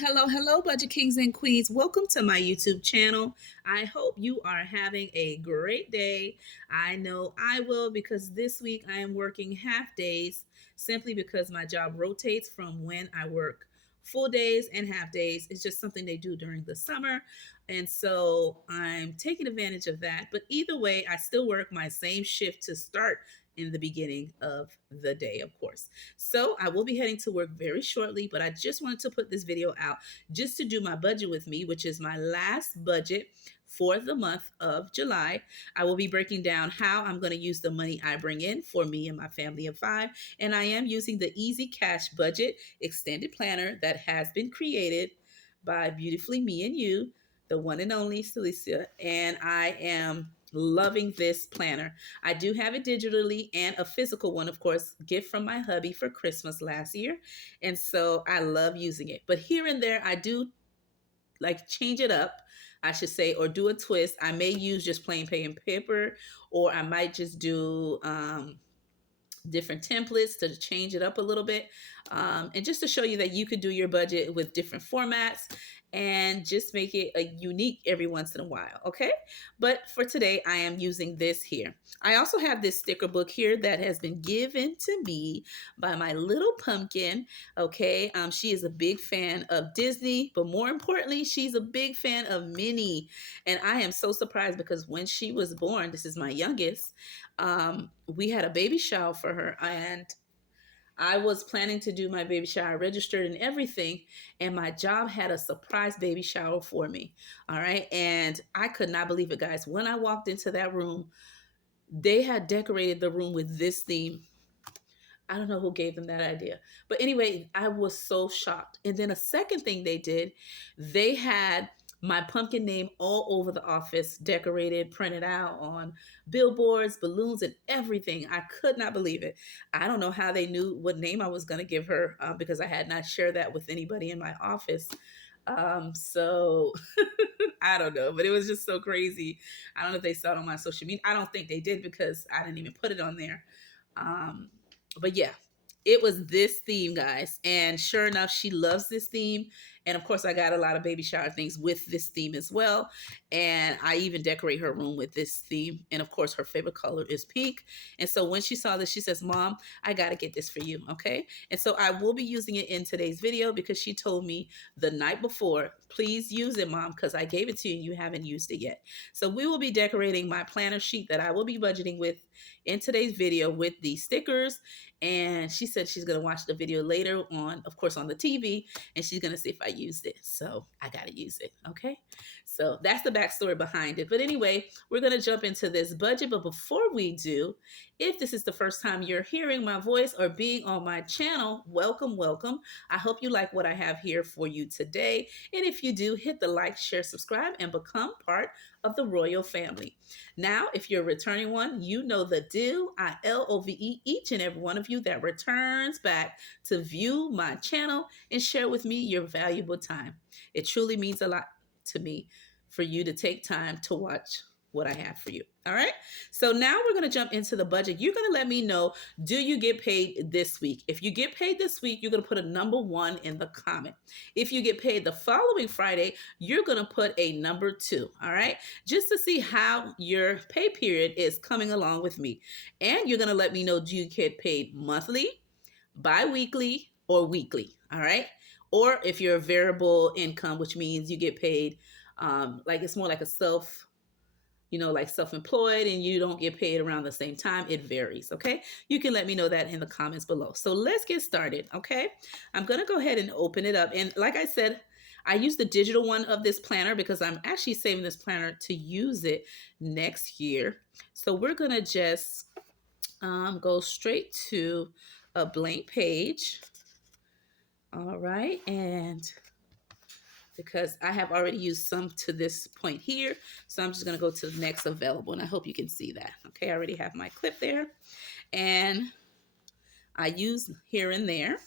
Hello, Budget Kings and Queens. Welcome to my YouTube channel. I hope you are having a great day. I know I will because this week I am working half days simply because my job rotates from when I work full days and half days. It's just something they do during the summer. And so I'm taking advantage of that. But either way, I still work my same shift to start in the beginning of the day, of course. So I will be heading to work very shortly, but I just wanted to put this video out just to do my budget with me, which is my last budget for the month of July. I will be breaking down how I'm going to use the money I bring in for me and my family of five. And I am using the Easy Cash Budget Extended Planner that has been created by Beautifully Me and You, the one and only Celicia. And I am loving this planner. I do have it digitally and a physical one, of course, gift from my hubby for Christmas last year. And so I love using it. But here and there, I do like change it up, I should say, or do a twist. I may use just plain pen and paper, or I might just do different templates to change it up a little bit. And just to show you that you could do your budget with different formats and just make it a unique every once in a while. Okay. But for today, I am using this here. I also have this sticker book here that has been given to me by my little pumpkin. Okay. She is a big fan of Disney, but more importantly, she's a big fan of Minnie. And I am so surprised because when she was born, this is my youngest, we had a baby shower for her, and I was planning to do my baby shower, registered and everything, and my job had a surprise baby shower for me. All right. And I could not believe it, guys. When I walked into that room, they had decorated the room with this theme. I don't know who gave them that idea. But anyway, I was so shocked. And then a second thing they did, they had my pumpkin name all over the office, decorated, printed out on billboards, balloons, and everything. I could not believe it. I don't know how they knew what name I was going to give her because I had not shared that with anybody in my office. So I don't know, but it was just so crazy. I don't know if they saw it on my social media. I don't think they did because I didn't even put it on there. Um, but yeah, it was this theme, guys. And sure enough, she loves this theme. And of course, I got a lot of baby shower things with this theme as well. And I even decorate her room with this theme. And of course, her favorite color is pink. And so when she saw this, she says, Mom, I got to get this for you. Okay. And so I will be using it in today's video because she told me the night before, please use it, Mom, because I gave it to you and you haven't used it yet. So we will be decorating my planner sheet that I will be budgeting with in today's video with the stickers. And she said she's going to watch the video later on, of course, on the TV, and she's going to see if I used it. So I got to use it. Okay. So that's the backstory behind it. But anyway, we're going to jump into this budget. But before we do, if this is the first time you're hearing my voice or being on my channel, welcome, welcome. I hope you like what I have here for you today. And if you do, hit the like, share, subscribe, and become part of the royal family. Now, if you're a returning one, you know the deal. I love each and every one of you that returns back to view my channel and share with me your valuable time. It truly means a lot to me for you to take time to watch what I have for you. All right. So now we're going to jump into the budget. You're going to let me know, do you get paid this week? If you get paid this week, you're going to put a number 1 in the comment. If you get paid the following Friday, you're going to put a number 2. All right. Just to see how your pay period is coming along with me. And you're going to let me know, do you get paid monthly, bi-weekly, or weekly? All right. Or if you're a variable income, which means you get paid like it's more like a like self-employed and you don't get paid around the same time. It varies. Okay. You can let me know that in the comments below. So let's get started. Okay. I'm going to go ahead and open it up. And like I said, I use the digital one of this planner because I'm actually saving this planner to use it next year. So we're going to just go straight to a blank page. All right. And because I have already used some to this point here. So I'm just going to go to the next available, and I hope you can see that. Okay, I already have my clip there, and I use here and there.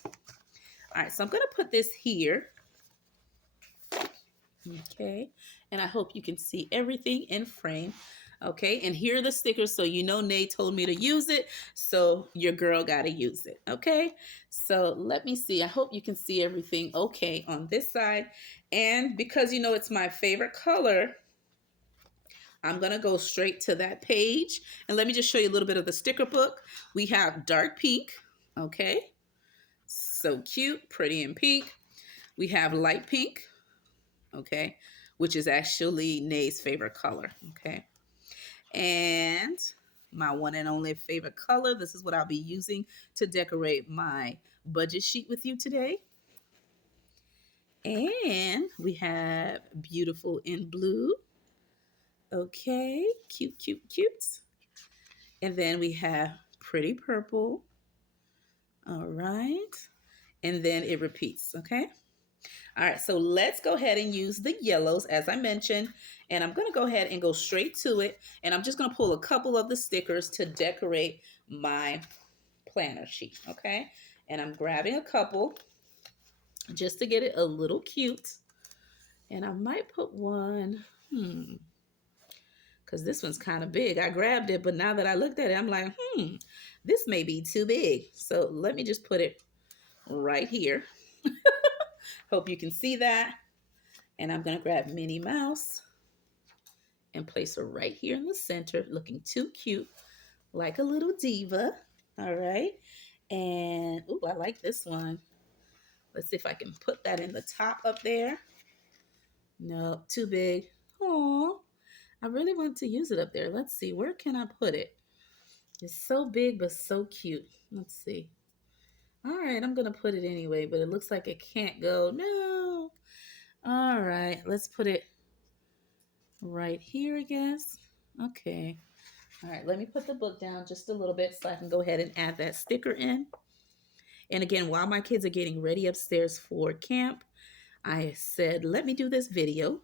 All right, so I'm going to put this here. Okay, and I hope you can see everything in frame. Okay, and here are the stickers, so you know Nay told me to use it, so your girl got to use it. Okay, so let me see. I hope you can see everything okay on this side. And because you know it's my favorite color, I'm going to go straight to that page. And let me just show you a little bit of the sticker book. We have dark pink. Okay, so cute, pretty and pink. We have light pink. Okay, which is actually Nay's favorite color. Okay. And my one and only favorite color. This is what I'll be using to decorate my budget sheet with you today. And we have beautiful in blue. Okay, cute, cute, cute. And then we have pretty purple. All right. And then it repeats, okay? All right, so let's go ahead and use the yellows as I mentioned. And I'm gonna go ahead and go straight to it. And I'm just gonna pull a couple of the stickers to decorate my planner sheet, okay? And I'm grabbing a couple just to get it a little cute. And I might put one, because this one's kind of big. I grabbed it, but now that I looked at it, I'm like, this may be too big. So let me just put it right here. Hope you can see that. And I'm gonna grab Minnie Mouse and place her right here in the center, looking too cute, like a little diva. All right. And, ooh, I like this one. Let's see if I can put that in the top up there. No, too big. Oh, I really want to use it up there. Let's see, where can I put it? It's so big, but so cute. Let's see. All right, I'm going to put it anyway, but it looks like it can't go. No. All right, let's put it right here, I guess. Okay. All right, let me put the book down just a little bit so I can go ahead and add that sticker in. And again, while my kids are getting ready upstairs for camp, I said, let me do this video.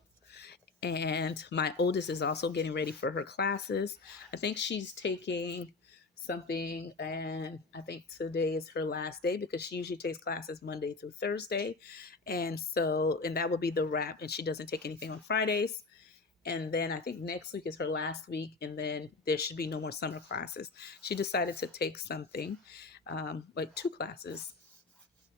And my oldest is also getting ready for her classes. I think she's taking something, and I think today is her last day because she usually takes classes Monday through Thursday. And so, and that will be the wrap. And she doesn't take anything on Fridays. And then I think next week is her last week, and then there should be no more summer classes. She decided to take something, like 2 classes,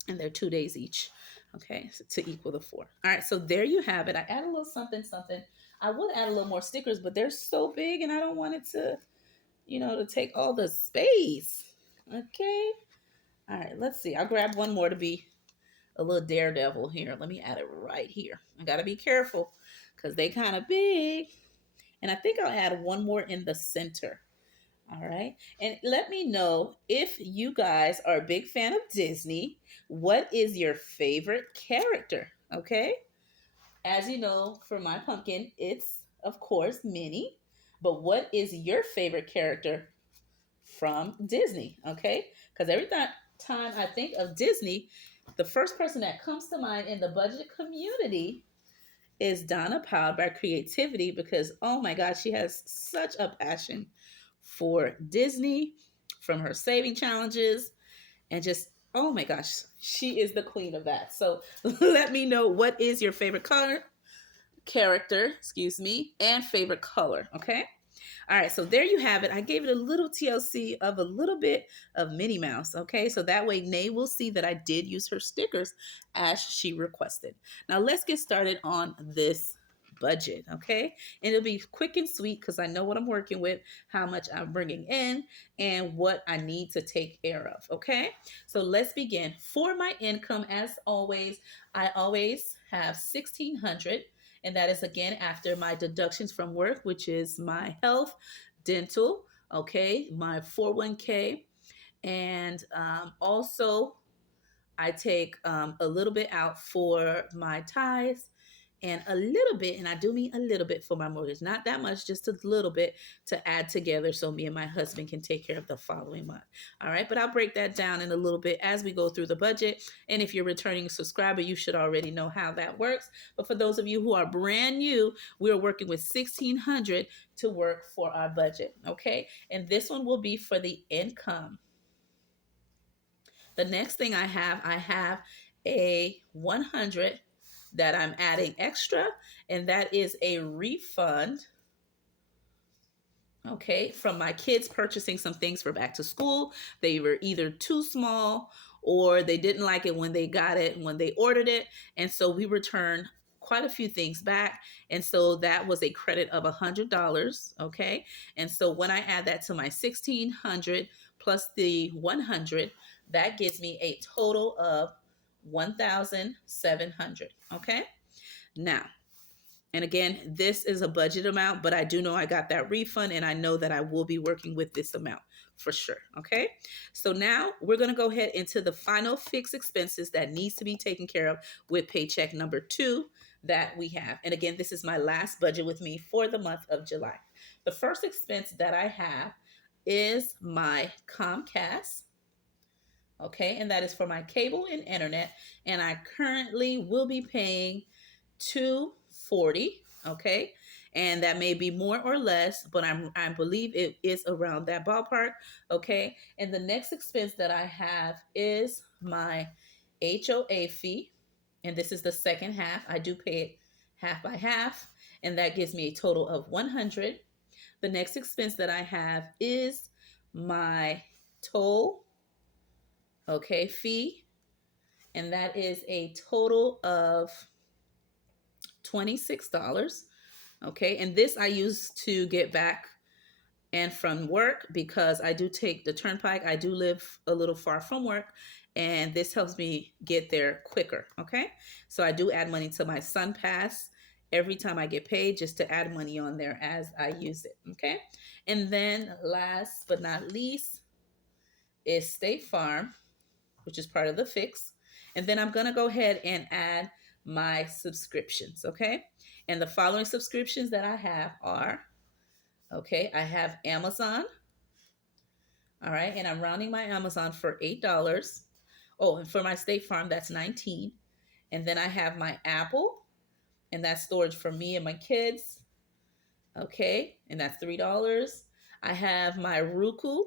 and they're 2 days each, okay, to equal the 4. All right, so there you have it. I add a little something, something. I would add a little more stickers, but they're so big, and I don't want it to, to take all the space. Okay. All right, let's see. I'll grab one more to be a little daredevil here. Let me add it right here. I got to be careful because they kind of big. And I think I'll add one more in the center. All right. And let me know if you guys are a big fan of Disney. What is your favorite character? Okay. As you know, for my pumpkin, it's of course Minnie. But what is your favorite character from Disney? Okay. Because every time I think of Disney, the first person that comes to mind in the budget community is Donna, powered by creativity, because oh my gosh, she has such a passion for Disney from her saving challenges, and just oh my gosh, she is the queen of that. So let me know, what is your favorite character, excuse me, and favorite color, okay? All right, so there you have it. I gave it a little TLC of a little bit of Minnie Mouse, okay? So that way Nay will see that I did use her stickers as she requested. Now let's get started on this budget, okay? And it'll be quick and sweet because I know what I'm working with, how much I'm bringing in, and what I need to take care of, okay? So let's begin. For my income, as always, I always have 1,600, and that is again after my deductions from work, which is my health, dental, okay, my 401k, and also I take a little bit out for my tithes, and a little bit, and I do mean a little bit, for my mortgage. Not that much, just a little bit to add together so me and my husband can take care of the following month. All right, but I'll break that down in a little bit as we go through the budget. And if you're a returning subscriber, you should already know how that works. But for those of you who are brand new, we're working with 1,600 to work for our budget. Okay, and this one will be for the income. The next thing I have a 100 that I'm adding extra, and that is a refund okay, from my kids purchasing some things for back to school. They were either too small or they didn't like it when they got it, when they ordered it. And so we returned quite a few things back. And so that was a credit of $100. Okay. And so when I add that to my 1600 plus the 100, that gives me a total of 1,700. Okay. Now, and again, this is a budget amount, but I do know I got that refund and I know that I will be working with this amount for sure. Okay. So now we're going to go ahead into the final fixed expenses that needs to be taken care of with paycheck number 2 that we have. And again, this is my last budget with me for the month of July. The first expense that I have is my Comcast. Okay. And that is for my cable and internet. And I currently will be paying 240. Okay. And that may be more or less, but I believe it is around that ballpark. Okay. And the next expense that I have is my HOA fee. And this is the second half. I do pay it half by half. And that gives me a total of 100. The next expense that I have is my toll, okay, fee. And that is a total of $26. Okay. And this I use to get back and from work because I do take the turnpike. I do live a little far from work and this helps me get there quicker. Okay. So I do add money to my Sun Pass every time I get paid just to add money on there as I use it. Okay. And then last but not least is State Farm, which is part of the fix. And then I'm going to go ahead and add my subscriptions. Okay. And the following subscriptions that I have are, okay, I have Amazon. All right. And I'm rounding my Amazon for $8. Oh, and for my State Farm, that's 19. And then I have my Apple, and that's storage for me and my kids. Okay. And that's $3. I have my Roku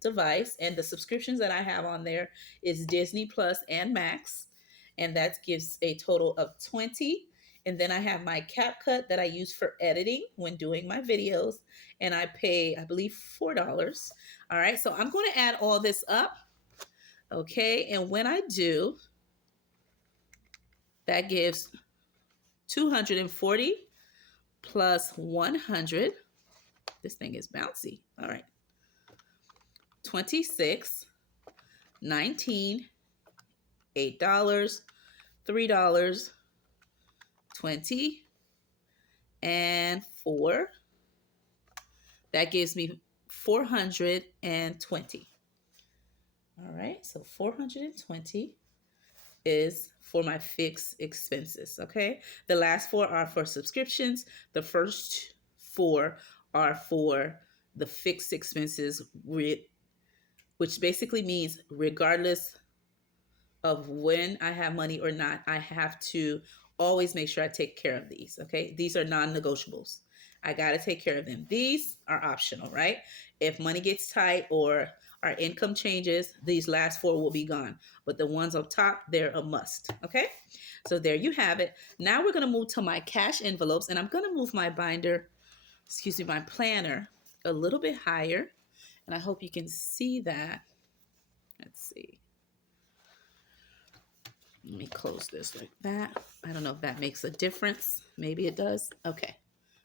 device, and the subscriptions that I have on there is Disney Plus and Max. And that gives a total of 20. And then I have my CapCut that I use for editing when doing my videos. And I pay, I believe, $4. All right. So I'm going to add all this up. Okay. And when I do, that gives 240 plus 100. This thing is bouncy. All right. 26, 19, $8, $3, 20, and 4. That gives me 420. All right, so 420 is for my fixed expenses. Okay, the last 4 are for subscriptions. The first 4 are for the fixed expenses, which basically means regardless of when I have money or not, I have to always make sure I take care of these. Okay. These are non-negotiables. I got to take care of them. These are optional, right? If money gets tight or our income changes, these last 4 will be gone. But the ones up top, they're a must. Okay. So there you have it. Now we're going to move to my cash envelopes, and I'm going to move my my planner a little bit higher. And I hope you can see that. Let's see. Let me close this like that. I don't know if that makes a difference. Maybe it does. Okay.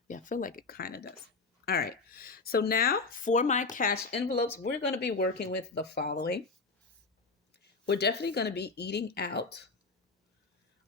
Yeah, I feel like it kind of does. All right. So now for my cash envelopes, we're going to be working with the following. We're definitely going to be eating out.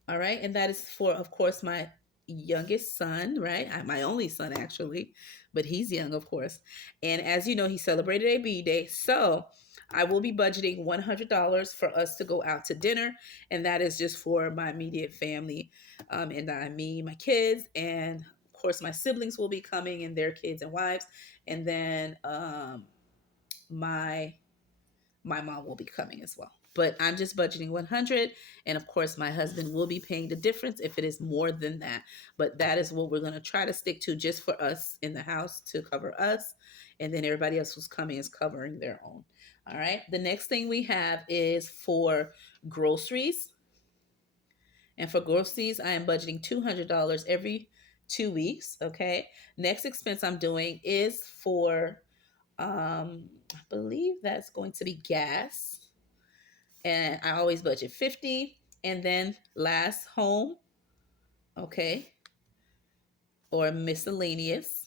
All right. And that is for, of course, my youngest son, right? My only son, actually, but he's young, of course. And as you know, he celebrated a B-Day. So I will be budgeting $100 for us to go out to dinner. And that is just for my immediate family. And me, my kids, and of course, my siblings will be coming and their kids and wives. And then my mom will be coming as well. But I'm just budgeting 100. And of course, my husband will be paying the difference if it is more than that. But that is what we're going to try to stick to just for us in the house to cover us. And then everybody else who's coming is covering their own. All right. The next thing we have is for groceries. And for groceries, I am budgeting $200 every 2 weeks. Okay. Next expense I'm doing is for, I believe that's going to be gas. And I always budget 50. And then last home, okay, or miscellaneous.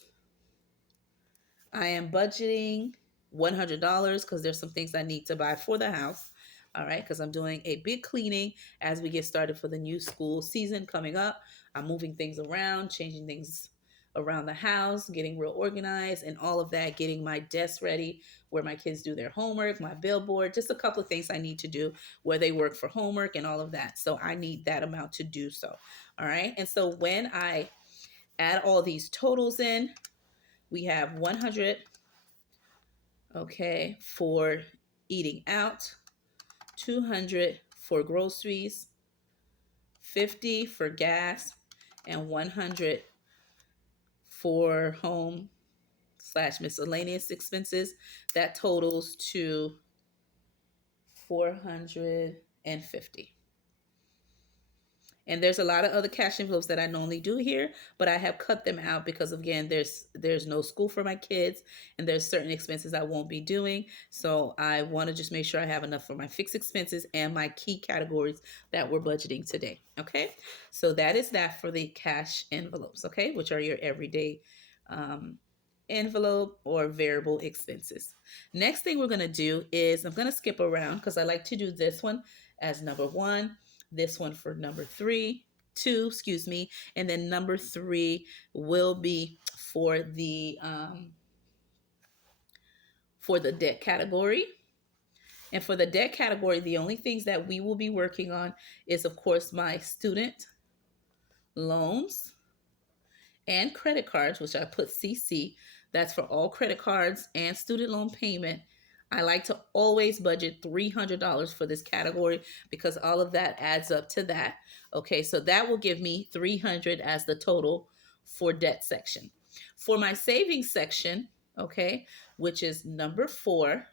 I am budgeting $100 because there's some things I need to buy for the house. All right, because I'm doing a big cleaning as we get started for the new school season coming up. I'm moving things around, changing things around the house, getting real organized, and all of that, getting my desk ready where my kids do their homework, my billboard, just a couple of things I need to do where they work for homework and all of that. So I need that amount to do so. All right, and so when I add all these totals in, we have 100, okay, for eating out, 200 for groceries, 50 for gas, and 100 for home slash miscellaneous expenses. That totals to 450. And there's a lot of other cash envelopes that I normally do here, but I have cut them out because again, there's no school for my kids, and there's certain expenses I won't be doing. So I want to just make sure I have enough for my fixed expenses and my key categories that we're budgeting today. Okay, so that is that for the cash envelopes. Okay, which are your everyday um, envelope or variable expenses. Next thing we're going to do is I'm going to skip around because I like to do this one as number one, this one for number two, excuse me, and then number three will be for the debt category. And for the debt category, the only things that we will be working on is, of course, my student loans and credit cards, which I put CC. That's for all credit cards and student loan payment. I like to always budget $300 for this category because all of that adds up to that. Okay, so that will give me 300 as the total for debt section. For my savings section, okay, which is number 4,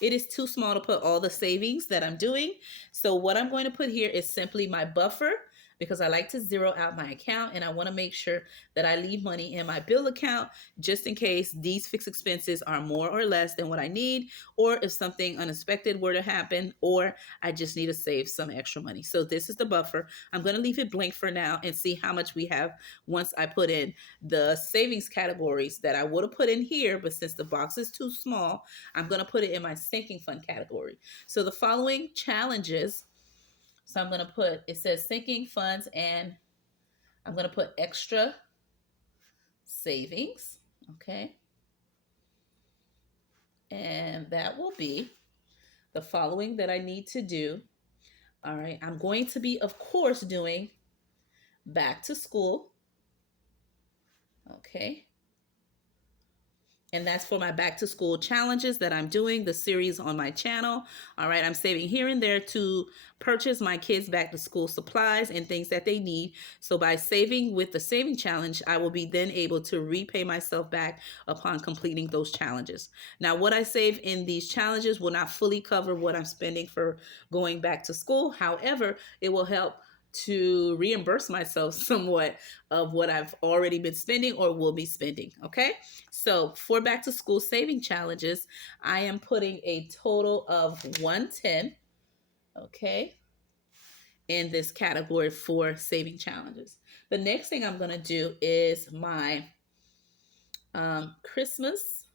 it is too small to put all the savings that I'm doing. So what I'm going to put here is simply my buffer, because I like to zero out my account and I want to make sure that I leave money in my bill account just in case these fixed expenses are more or less than what I need, or if something unexpected were to happen, or I just need to save some extra money. So this is the buffer. I'm going to leave it blank for now and see how much we have once I put in the savings categories that I would have put in here, but since the box is too small, I'm going to put it in my sinking fund category. So the following challenges, so I'm going to put, it says sinking funds, and I'm going to put extra savings. Okay. And that will be the following that I need to do. All right. I'm going to be, of course, doing back to school. Okay. And that's for my back to school challenges that I'm doing, the series on my channel. All right, I'm saving here and there to purchase my kids back to school supplies and things that they need. So by saving with the saving challenge, I will be then able to repay myself back upon completing those challenges. Now, what I save in these challenges will not fully cover what I'm spending for going back to school. However, it will help to reimburse myself somewhat of what I've already been spending or will be spending. Okay. So for back to school saving challenges, I am putting a total of 110. Okay. In this category for saving challenges. The next thing I'm going to do is my Christmas.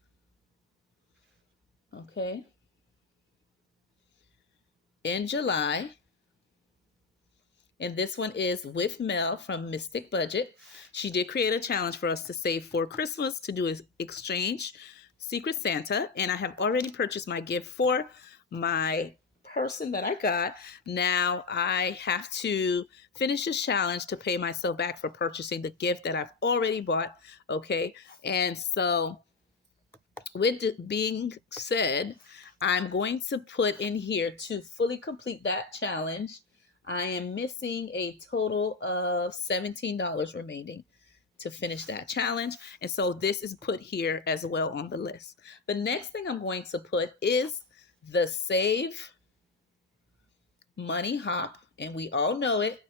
Okay. In July. And this one is with Mel from Mystic Budget. She did create a challenge for us to save for Christmas to do an exchange Secret Santa. And I have already purchased my gift for my person that I got. Now I have to finish this challenge to pay myself back for purchasing the gift that I've already bought. Okay. And so with being said, I'm going to put in here to fully complete that challenge. I am missing a total of $17 remaining to finish that challenge. And so this is put here as well on the list. The next thing I'm going to put is the Save Money Hop. And we all know it.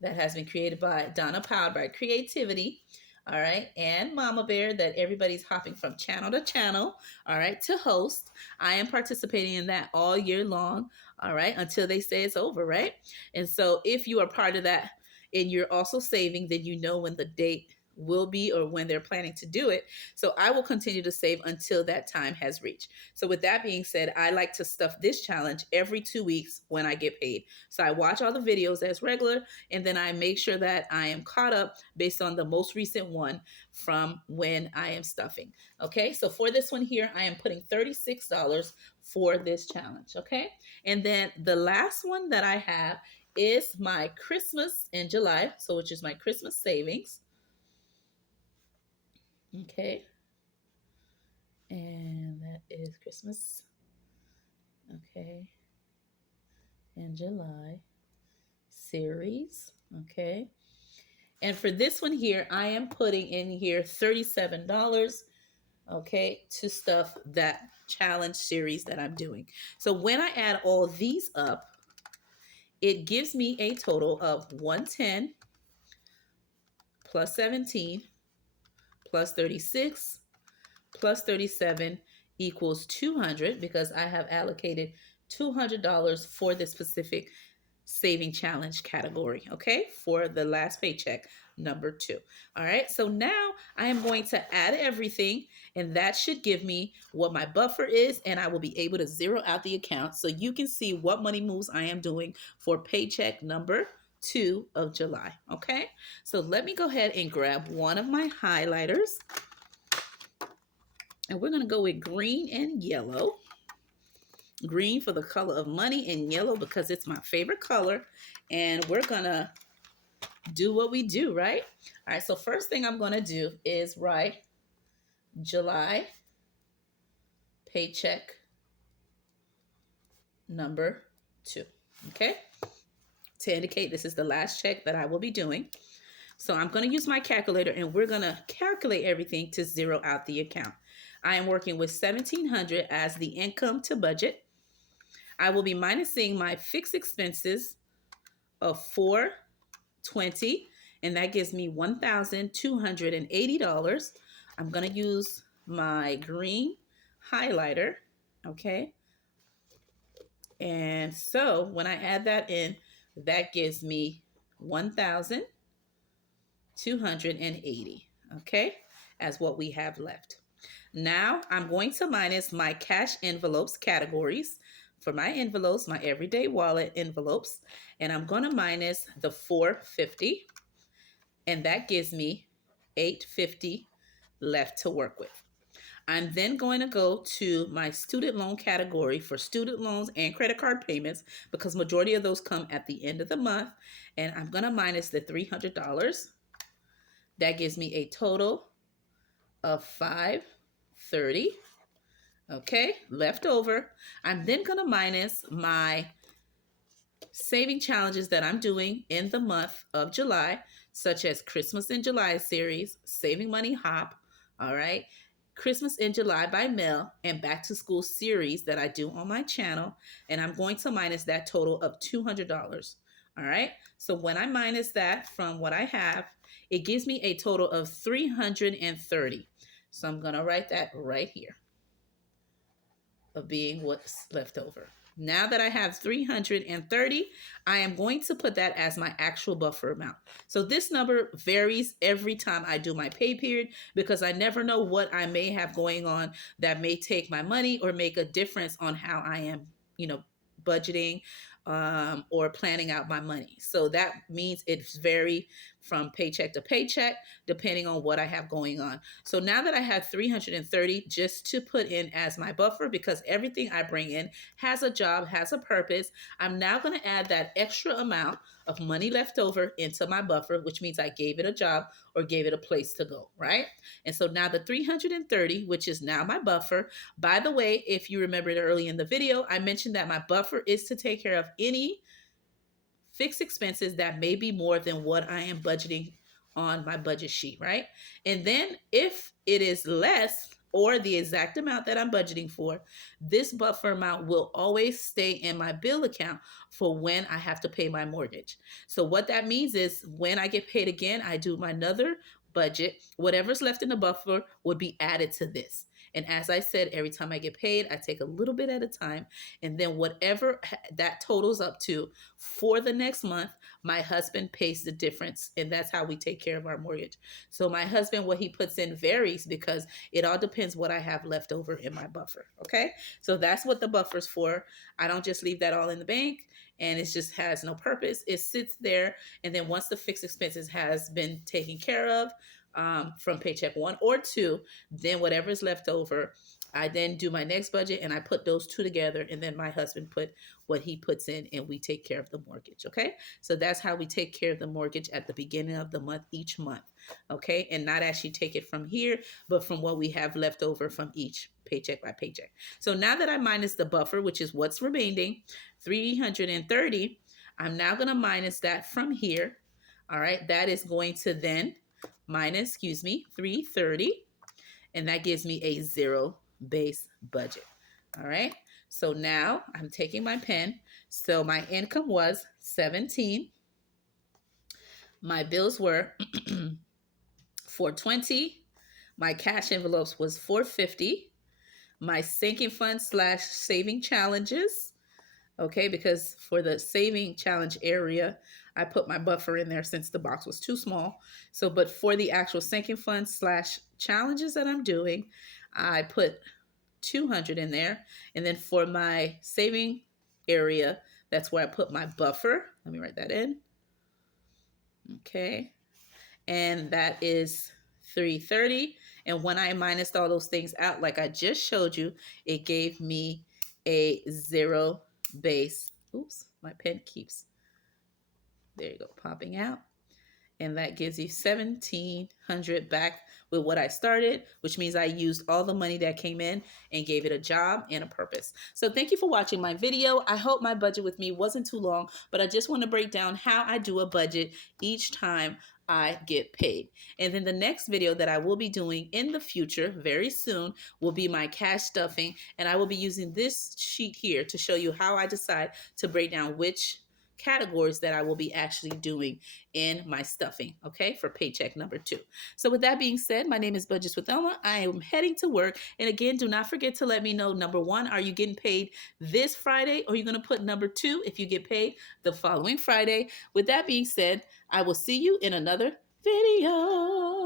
that has been created by Donna, powered by creativity. All right. And Mama Bear, that everybody's hopping from channel to channel. All right. To host. I am participating in that all year long. All right. Until they say it's over. Right. And so if you are part of that and you're also saving, then you know when the date will be or when they're planning to do it. So I will continue to save until that time has reached. So with that being said, I like to stuff this challenge every 2 weeks when I get paid. So I watch all the videos as regular, and then I make sure that I am caught up based on the most recent one from when I am stuffing. Okay, so for this one here, I am putting $36 for this challenge. Okay, and then the last one that I have is my Christmas in July, so which is my Christmas savings. Okay, and that is Christmas. Okay, in July series. Okay, and for this one here, I am putting in here $37, okay, to stuff that challenge series that I'm doing. So when I add all these up, it gives me a total of 110 plus 17 plus 36 plus 37 equals 200, because I have allocated $200 for this specific saving challenge category, okay, for the last paycheck number 2. All right, so now I am going to add everything, and that should give me what my buffer is, and I will be able to zero out the account so you can see what money moves I am doing for paycheck number 2 of July. Okay, so let me go ahead and grab one of my highlighters, and we're going to go with green and yellow. Green for the color of money, and yellow because it's my favorite color. And we're gonna do what we do, right? All right, so first thing I'm gonna do is write July paycheck number 2, okay? To indicate this is the last check that I will be doing. So I'm gonna use my calculator, and we're gonna calculate everything to zero out the account. I am working with $1,700 as the income to budget. I will be minusing my fixed expenses of $420, and that gives me $1,280. I'm going to use my green highlighter, okay? And so when I add that in, that gives me 1,280, okay, as what we have left. Now I'm going to minus my cash envelopes categories. For my envelopes, my everyday wallet envelopes, and I'm going to minus the $450, and that gives me $850 left to work with. I'm then going to go to my student loan category for student loans and credit card payments, because majority of those come at the end of the month, and I'm going to minus the $300. That gives me a total of $530. Okay, left over. I'm then going to minus my saving challenges that I'm doing in the month of July, such as Christmas in July series, Saving Money Hop, all right, Christmas in July by mail, and back to school series that I do on my channel. And I'm going to minus that total of $200. All right, so when I minus that from what I have, it gives me a total of $330. So I'm going to write that right here, of being what's left over. Now that I have 330, I am going to put that as my actual buffer amount. So this number varies every time I do my pay period, because I never know what I may have going on that may take my money or make a difference on how I am, budgeting or planning out my money. So that means it's vary from paycheck to paycheck depending on what I have going on. So now that I have 330 just to put in as my buffer, because everything I bring in has a job, has a purpose, I'm now going to add that extra amount of money left over into my buffer, which means I gave it a job or gave it a place to go, right? And so now the 330, which is now my buffer. By the way, if you remembered early in the video, I mentioned that my buffer is to take care of any fixed expenses that may be more than what I am budgeting on my budget sheet, right? And then if it is less, or the exact amount that I'm budgeting for, this buffer amount will always stay in my bill account for when I have to pay my mortgage. So what that means is when I get paid again, I do my another budget. Whatever's left in the buffer would be added to this. And as I said, every time I get paid, I take a little bit at a time. And then whatever that totals up to for the next month, my husband pays the difference. And that's how we take care of our mortgage. So my husband, what he puts in varies because it all depends what I have left over in my buffer. Okay. So that's what the buffer's for. I don't just leave that all in the bank and it just has no purpose. It sits there. And then once the fixed expenses has been taken care of, from paycheck 1 or 2, then whatever is left over, I then do my next budget and I put those two together, and then my husband put what he puts in, and we take care of the mortgage. Okay, so that's how we take care of the mortgage at the beginning of the month each month. Okay, and not actually take it from here, but from what we have left over from each paycheck by paycheck. So now that I minus the buffer, which is what's remaining, 330, I'm now going to minus that from here. All right, that is going to then minus, 330, and that gives me a zero base budget. All right, so now I'm taking my pen. So my income was 17. My bills were 420. My cash envelopes was 450. My sinking fund slash saving challenges, okay, because for the saving challenge area, I put my buffer in there since the box was too small. So, but for the actual sinking fund slash challenges that I'm doing, I put 200 in there. And then for my saving area, that's where I put my buffer. Let me write that in. Okay. And that is 330. And when I minused all those things out, like I just showed you, it gave me a zero base. Oops, my pen keeps, there you go, popping out. And that gives you 1,700 back with what I started, which means I used all the money that came in and gave it a job and a purpose. So thank you for watching my video. I hope my budget with me wasn't too long, but I just want to break down how I do a budget each time I get paid. And then the next video that I will be doing in the future, very soon, will be my cash stuffing. And I will be using this sheet here to show you how I decide to break down which categories that I will be actually doing in my stuffing, okay, for paycheck number 2. So with that being said, my name is Budgets with Elma. I am heading to work. And again, do not forget to let me know, number 1, are you getting paid this Friday? Or are you going to put number 2 if you get paid the following Friday? With that being said, I will see you in another video.